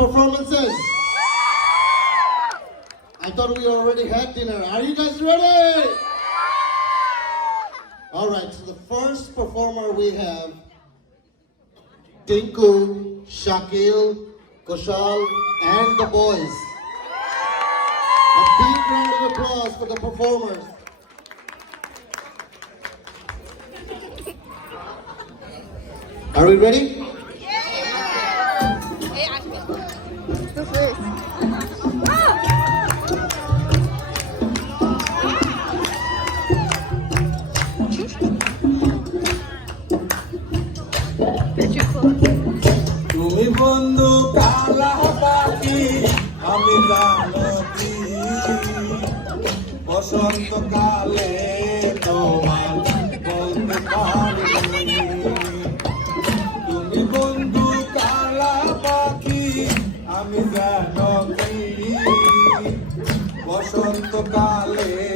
performances? I thought we already had dinner. Are you guys ready? Alright, so the first performer we have Tinku, Shakil, Kushal, and the boys. A big round of applause for the performers. Are we ready? Go first. তুমি বন্ধু কালা পাখি আমি জানতি বসন্ত কালে তোমার বলতে পারি তুমি বন্ধু কালা পাখি আমি জানতি বসন্ত কালে